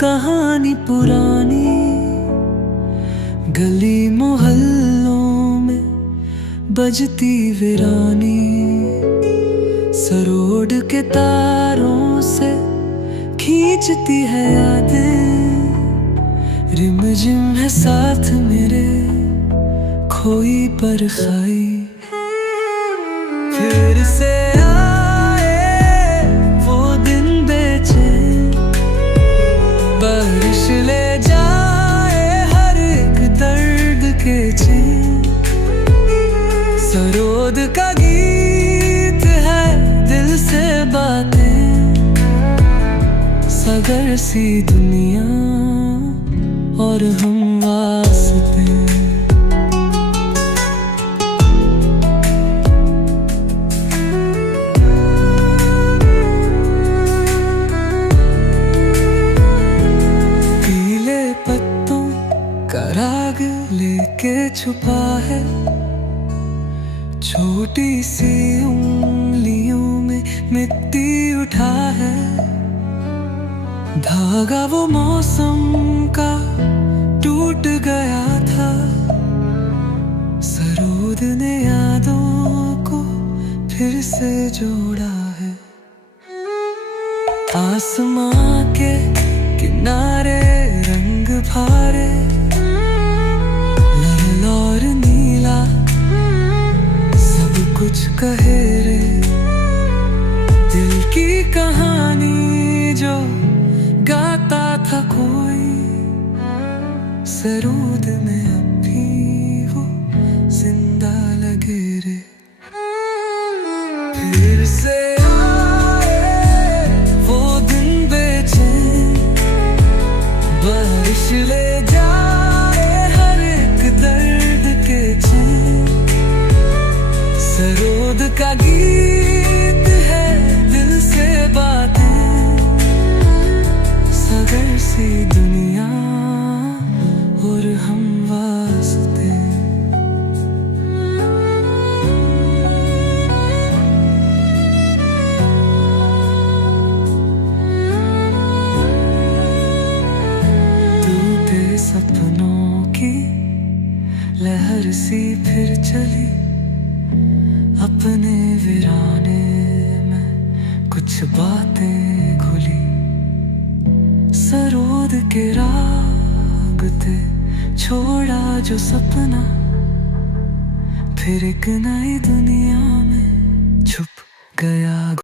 कहानी पुरानी गली मोहल्लों में बजती वीरानी, सरोड के तारों से खींचती है यादें। रिमझिम है साथ मेरे खोई पर खाई, फिर से आए वो दिन बेचैन। बारिश ले जाए हर एक दर्द के चैन। सरोद का गीत है दिल से बातें, सागर सी दुनिया और हम वास्ते। पीले पत्तों का राग लेके छुपा है, छोटी सी उंगलियों में मिट्टी उठा है। धागा वो मौसम का टूट गया था, सरोद ने यादों को फिर से जोड़ा है। आसमां के किनारे रंग भारे, लाल और नीला सब कुछ कहे रे। दिल की कहानी जो गाता था कोई, सरोद में अब भी वो जिंदा लगे रे। फिर से आए वो दिन बेचैन। बारिश ले जाए हर एक दर्द के चैन। सरोद का गीत है दिल से बातें, सागर सी दुनिया और हम वास्ते। टूटे सपनों की लहर सी फिर चली, अपने वीराने में कुछ बातें खुली। सरोद के रागते छोड़ा जो सपना, फिर एक नई दुनिया में छुप गया।